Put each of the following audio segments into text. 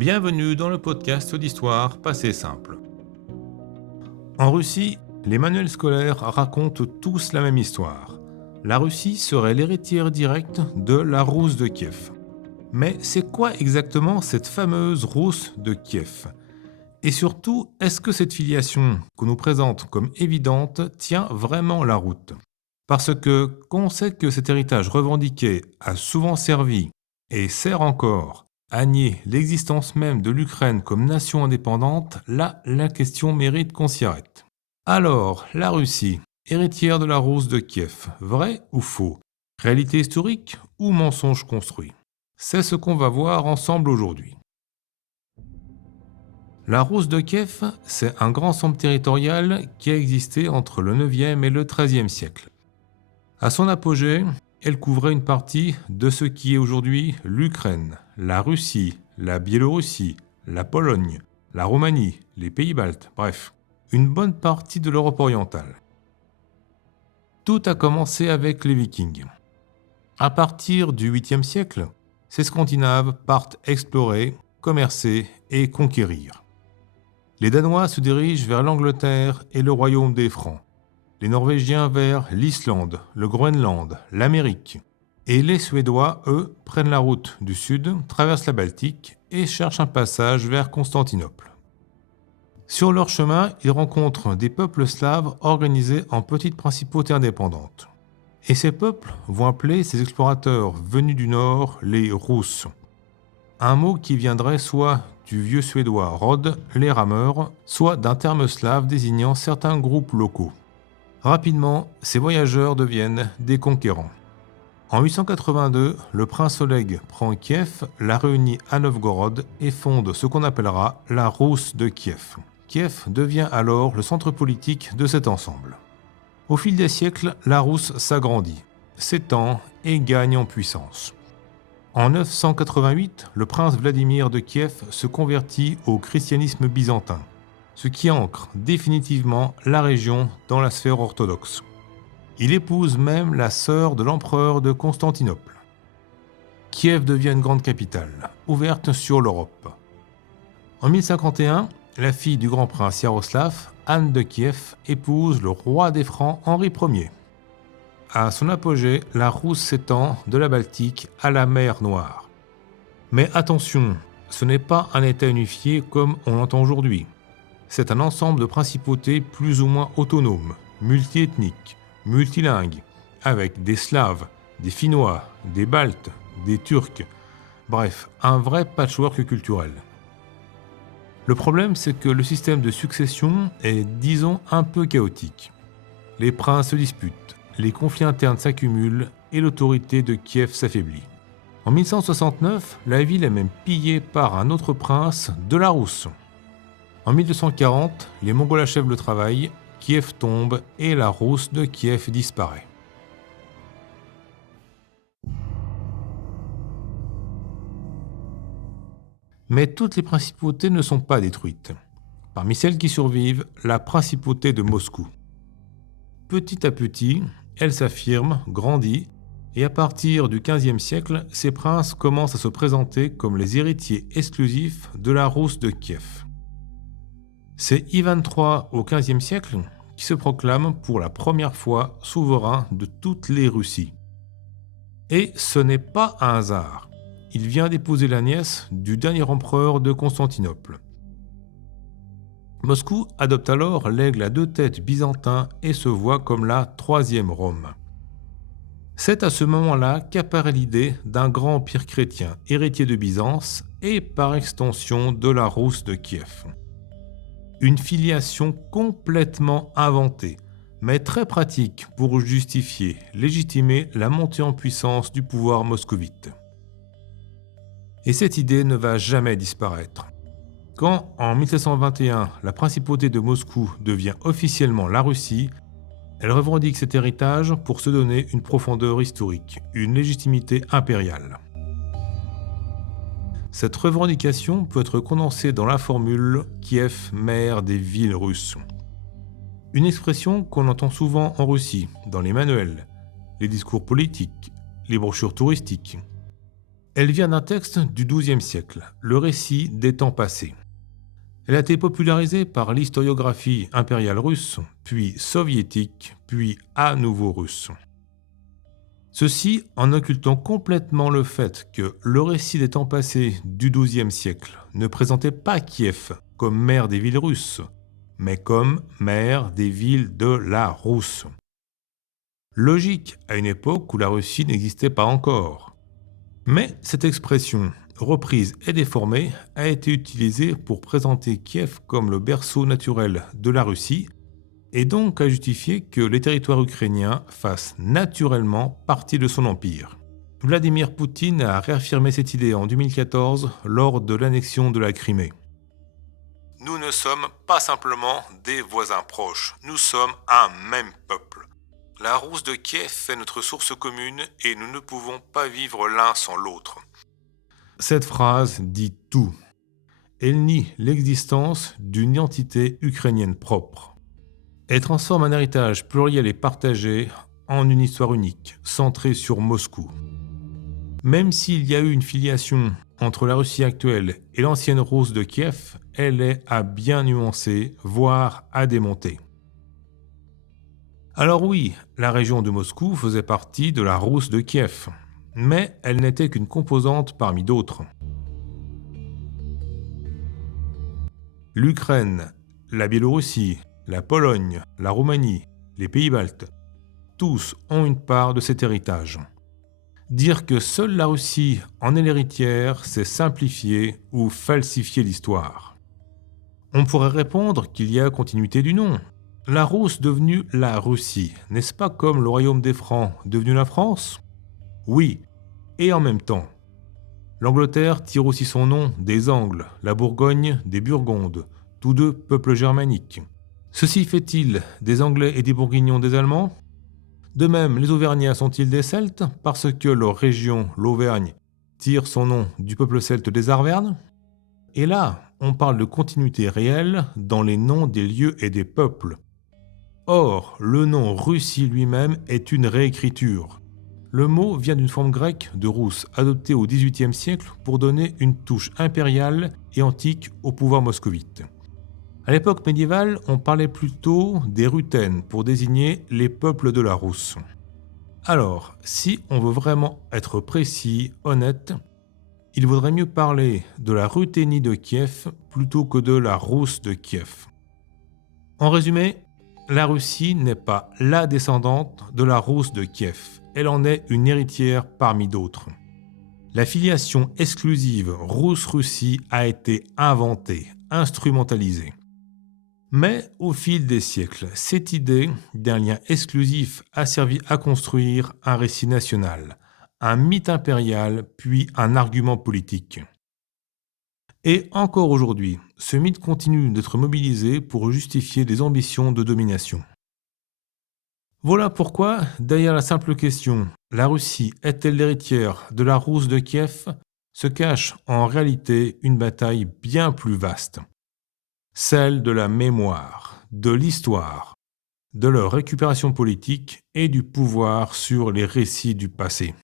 Bienvenue dans le podcast d'Histoire passé simple. En Russie, les manuels scolaires racontent tous la même histoire. La Russie serait l'héritière directe de la Rousse de Kiev. Mais c'est quoi exactement cette fameuse Rousse de Kiev ? Et surtout, est-ce que cette filiation qu'on nous présente comme évidente tient vraiment la route ? Parce que, quand on sait que cet héritage revendiqué a souvent servi, et sert encore, à nier l'existence même de l'Ukraine comme nation indépendante, là, la question mérite qu'on s'y arrête. Alors, la Russie, héritière de la Rousse de Kiev, vrai ou faux ? Réalité historique ou mensonge construit ? C'est ce qu'on va voir ensemble aujourd'hui. La Rousse de Kiev, c'est un grand ensemble territorial qui a existé entre le 9e et le 13e siècle. À son apogée, elle couvrait une partie de ce qui est aujourd'hui l'Ukraine, la Russie, la Biélorussie, la Pologne, la Roumanie, les pays baltes, bref, une bonne partie de l'Europe orientale. Tout a commencé avec les Vikings. À partir du 8e siècle, ces Scandinaves partent explorer, commercer et conquérir. Les Danois se dirigent vers l'Angleterre et le royaume des Francs. Les Norvégiens vers l'Islande, le Groenland, l'Amérique. Et les Suédois, eux, prennent la route du sud, traversent la Baltique et cherchent un passage vers Constantinople. Sur leur chemin, ils rencontrent des peuples slaves organisés en petites principautés indépendantes. Et ces peuples vont appeler ces explorateurs venus du nord les Russes. Un mot qui viendrait soit du vieux suédois rod, les rameurs, soit d'un terme slave désignant certains groupes locaux. Rapidement, ces voyageurs deviennent des conquérants. En 882, le prince Oleg prend Kiev, la réunit à Novgorod et fonde ce qu'on appellera la Rousse de Kiev. Kiev devient alors le centre politique de cet ensemble. Au fil des siècles, la Rousse s'agrandit, s'étend et gagne en puissance. En 988, le prince Vladimir de Kiev se convertit au christianisme byzantin, ce qui ancre définitivement la région dans la sphère orthodoxe. Il épouse même la sœur de l'empereur de Constantinople. Kiev devient une grande capitale, ouverte sur l'Europe. En 1051, la fille du grand prince Yaroslav, Anne de Kiev, épouse le roi des Francs Henri Ier. À son apogée, la Rousse s'étend de la Baltique à la mer Noire. Mais attention, ce n'est pas un État unifié comme on l'entend aujourd'hui. C'est un ensemble de principautés plus ou moins autonomes, multiethniques, multilingues, avec des Slaves, des Finnois, des Baltes, des Turcs, bref, un vrai patchwork culturel. Le problème, c'est que le système de succession est, disons, un peu chaotique. Les princes se disputent, les conflits internes s'accumulent et l'autorité de Kiev s'affaiblit. En 1169, la ville est même pillée par un autre prince de la Rousse. En 1240, les Mongols achèvent le travail, Kiev tombe et la Rousse de Kiev disparaît. Mais toutes les principautés ne sont pas détruites. Parmi celles qui survivent, la principauté de Moscou. Petit à petit, elle s'affirme, grandit, et à partir du XVe siècle, ces princes commencent à se présenter comme les héritiers exclusifs de la Rousse de Kiev. C'est Ivan III au XVe siècle qui se proclame pour la première fois souverain de toutes les Russies. Et ce n'est pas un hasard. Il vient d'épouser la nièce du dernier empereur de Constantinople. Moscou adopte alors l'aigle à deux têtes byzantin et se voit comme la troisième Rome. C'est à ce moment-là qu'apparaît l'idée d'un grand empire chrétien, héritier de Byzance et par extension de la Rousse de Kiev. Une filiation complètement inventée, mais très pratique pour justifier, légitimer la montée en puissance du pouvoir moscovite. Et cette idée ne va jamais disparaître. Quand, en 1721, la principauté de Moscou devient officiellement la Russie, elle revendique cet héritage pour se donner une profondeur historique, une légitimité impériale. Cette revendication peut être condensée dans la formule « Kiev, mère des villes russes ». Une expression qu'on entend souvent en Russie, dans les manuels, les discours politiques, les brochures touristiques. Elle vient d'un texte du XIIe siècle, le récit des temps passés. Elle a été popularisée par l'historiographie impériale russe, puis soviétique, puis à nouveau russe. Ceci en occultant complètement le fait que le récit des temps passés du XIIe siècle ne présentait pas Kiev comme mère des villes russes, mais comme mère des villes de la Rousse. Logique à une époque où la Russie n'existait pas encore. Mais cette expression, reprise et déformée, a été utilisée pour présenter Kiev comme le berceau naturel de la Russie et donc à justifier que les territoires ukrainiens fassent naturellement partie de son empire. Vladimir Poutine a réaffirmé cette idée en 2014 lors de l'annexion de la Crimée. Nous ne sommes pas simplement des voisins proches, nous sommes un même peuple. La Rousse de Kiev est notre source commune et nous ne pouvons pas vivre l'un sans l'autre. Cette phrase dit tout. Elle nie l'existence d'une identité ukrainienne propre. Elle transforme un héritage pluriel et partagé en une histoire unique, centrée sur Moscou. Même s'il y a eu une filiation entre la Russie actuelle et l'ancienne Rousse de Kiev, elle est à bien nuancer, voire à démonter. Alors oui, la région de Moscou faisait partie de la Rousse de Kiev, mais elle n'était qu'une composante parmi d'autres. L'Ukraine, la Biélorussie, la Pologne, la Roumanie, les pays baltes, tous ont une part de cet héritage. Dire que seule la Russie en est l'héritière, c'est simplifier ou falsifier l'histoire. On pourrait répondre qu'il y a continuité du nom. La Rousse devenue la Russie, n'est-ce pas comme le royaume des Francs devenu la France ? Oui, et en même temps. L'Angleterre tire aussi son nom des Angles, la Bourgogne des Burgondes, tous deux peuples germaniques. Ceci fait-il des Anglais et des Bourguignons des Allemands ? De même, les Auvergnats sont-ils des Celtes parce que leur région, l'Auvergne, tire son nom du peuple celte des Arvernes ? Et là, on parle de continuité réelle dans les noms des lieux et des peuples. Or, le nom Russie lui-même est une réécriture. Le mot vient d'une forme grecque de Rousse, adoptée au XVIIIe siècle pour donner une touche impériale et antique au pouvoir moscovite. À l'époque médiévale, on parlait plutôt des Ruthènes pour désigner les peuples de la Rousse. Alors, si on veut vraiment être précis, honnête, il vaudrait mieux parler de la Ruthénie de Kiev plutôt que de la Rousse de Kiev. En résumé, la Russie n'est pas la descendante de la Rousse de Kiev, elle en est une héritière parmi d'autres. La filiation exclusive Rousse-Russie a été inventée, instrumentalisée. Mais au fil des siècles, cette idée d'un lien exclusif a servi à construire un récit national, un mythe impérial, puis un argument politique. Et encore aujourd'hui, ce mythe continue d'être mobilisé pour justifier des ambitions de domination. Voilà pourquoi, derrière la simple question « La Russie est-elle l'héritière de la Rousse de Kiev ?» se cache en réalité une bataille bien plus vaste. Celle de la mémoire, de l'histoire, de leur récupération politique et du pouvoir sur les récits du passé.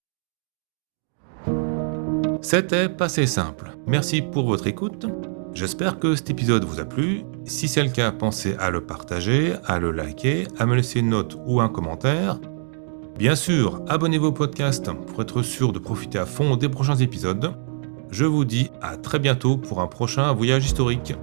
C'était Passé simple. Merci pour votre écoute. J'espère que cet épisode vous a plu. Si c'est le cas, pensez à le partager, à le liker, à me laisser une note ou un commentaire. Bien sûr, abonnez-vous au podcast pour être sûr de profiter à fond des prochains épisodes. Je vous dis à très bientôt pour un prochain voyage historique.